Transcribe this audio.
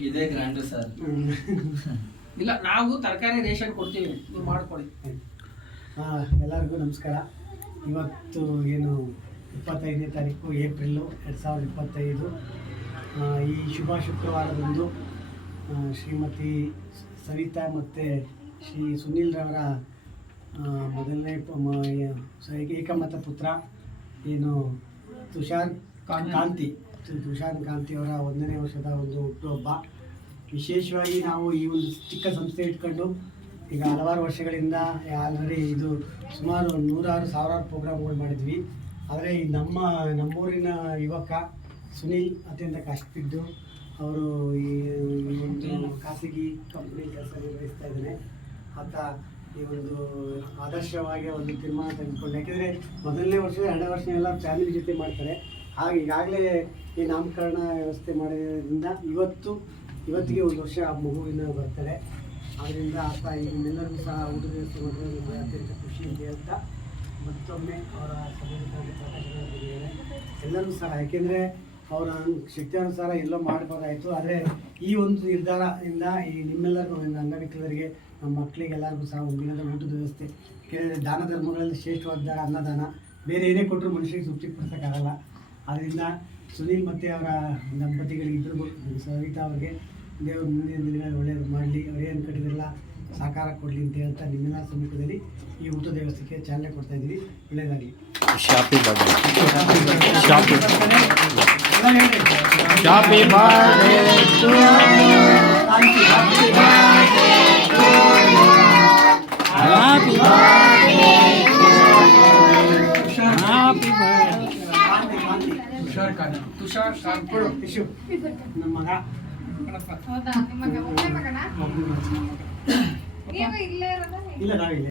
ಇದೇ grand sir ಇಲ್ಲ ನಾವು ತರಕಾರಿ ರೇಷನ್ ಕೊಡ್ತೀವಿ. ನೀವು ಮಾಡ್ಕೊಳ್ಳಿ ಹಾಂ ಎಲ್ಲರಿಗೂ ನಮಸ್ಕಾರ. ಇವತ್ತು ಏನು ಇಪ್ಪತ್ತೈದನೇ ತಾರೀಕು ಏಪ್ರಿಲ್ಲು ಎರಡು ಸಾವಿರದ ಇಪ್ಪತ್ತೈದು. ಆ, ಈ ಶುಭ ಶುಕ್ರವಾರದಂದು ಶ್ರೀಮತಿ ಸವಿತಾ ಮತ್ತು ಶ್ರೀ ಸುನೀಲ್ರವರ ಮೊದಲನೇ ಪ- ಮ- ಸ- ಏಕಮತ ಪುತ್ರ ಏನು ತುಷಾರ್ ಕಾಂತಿ. ಕಾಂತಿ. ಅವರ ಒಂದನೇ ವರ್ಷದ ಒಂದು ಹುಟ್ಟುಹಬ್ಬ. ವಿಶೇಷವಾಗಿ ನಾವು ಈ ಒಂದು ಚಿಕ್ಕ ಸಂಸ್ಥೆ ಇಟ್ಕೊಂಡು ಈಗ ಹಲವಾರು ವರ್ಷಗಳಿಂದ ಆಲ್ರೆಡಿ ಇದು ಸುಮಾರು ನೂರಾರು ಸಾವಿರಾರು ಪ್ರೋಗ್ರಾಮ್ಗಳು ಮಾಡಿದ್ವಿ. ಆದರೆ ಈ ನಮ್ಮ ನಮ್ಮೂರಿನ ಯುವಕ ಸುನೀಲ್ ಅತ್ಯಂತ ಕಷ್ಟಬಿದ್ದು ಅವರು ಈ ಈ ಒಂದು ಖಾಸಗಿ ಕಂಪ್ನಿ ಕೆಲಸ ನಿರ್ವಹಿಸ್ತಾ ಇದ್ದಾನೆ. ಆತ ಈ ಒಂದು ಆದರ್ಶವಾಗಿ ಒಂದು ತೀರ್ಮಾನ ತೆಗೆದುಕೊಂಡು. ಯಾಕೆಂದರೆ ಮೊದಲನೇ ವರ್ಷ, ಎರಡನೇ ವರ್ಷ ಎಲ್ಲ ಫ್ಯಾಮಿಲಿ ಜೊತೆ ಮಾಡ್ತಾರೆ. ಹಾಗೆ ಈಗಾಗಲೇ ಈ ನಾಮಕರಣ ವ್ಯವಸ್ಥೆ ಮಾಡಿರೋದ್ರಿಂದ ಇವತ್ತು, ಇವತ್ತಿಗೆ ಒಂದು ವರ್ಷ ಆ ಮಗುವಿನ ಬರ್ತಾರೆ ಆದ್ದರಿಂದ ಆತ ತಾಯಿ ನಿಮ್ಮೆಲ್ಲರಿಗೂ ಸಹ ಊಟದ ವ್ಯವಸ್ಥೆ ನಮಗೆ ಅತ್ಯಂತ ಖುಷಿ ಇದೆ ಅಂತ ಮತ್ತೊಮ್ಮೆ ಅವರ ನೀಡಿದ್ದಾರೆ ಎಲ್ಲರೂ ಸಹ, ಯಾಕೆಂದರೆ ಅವರ ಶಕ್ತಿಯಾನುಸಾರ ಎಲ್ಲೋ ಮಾಡ್ಬೋದಾಯಿತು ಆದರೆ ಈ ಒಂದು ನಿರ್ಧಾರದಿಂದ ಈ ನಿಮ್ಮೆಲ್ಲರಿಗೂ ಅಂಗವಿಕಲರಿಗೆ, ನಮ್ಮ ಮಕ್ಕಳಿಗೆಲ್ಲರಿಗೂ ಸಹ ಒಂದು ದಿನದ ಊಟದ ವ್ಯವಸ್ಥೆ. ಕೇಳಿದರೆ ದಾನ ಧರ್ಮಗಳಲ್ಲಿ ಶ್ರೇಷ್ಠವಾದ ಅನ್ನದಾನ ಬೇರೆ ಏನೇ ಕೊಟ್ಟರು ಮನುಷ್ಯರಿಗೆ ತೃಪ್ತಿಪಡಿಸೋಕ್ಕಾಗಲ್ಲ ಆದ್ದರಿಂದ ಸುನೀಲ್ ಮತ್ತು ಅವರ ದಂಪತಿಗಳಿಗೆ ಇದ್ರೂ ಸವಿತಾ ಅವರಿಗೆ ದೇವರು ಮುಂದಿನ ದಿನಗಳಲ್ಲಿ ಒಳ್ಳೆಯದು ಮಾಡಲಿ ಅವ್ರೇನು ಕಟ್ಟಿದ್ರಲ್ಲ ಸಹಕಾರ ಕೊಡಲಿ ಅಂತ ಹೇಳ್ತಾ ನಿಮ್ಮೆಲ್ಲ ಸಮ್ಮುಖದಲ್ಲಿ ಈ ಊಟದ ದೇವಸ್ಥಕ್ಕೆ ಚಾಲನೆ ಕೊಡ್ತಾ ಇದ್ದೀವಿ. ಒಳ್ಳೆಯದಾಗಲಿ ಶಾಪಿ ಬರ್ಡೇ. ತುಷಾರ್ ಖಾನ್. ತುಷಾರ್ ಖಾನ್ ಕೊಡು, ಇಶು. ನಮ್ಮ ಮಗ. ಕಣಪ್ಪ. ಹೌದಾ? ನಿಮ್ಮ ಮಗ ಒಬ್ಬನೇ ಮಗನಾ? ನೀವು ಇಲ್ಲೇ ಇರೋದಾ? ಇಲ್ಲ ನಾವಿಲ್ಲ.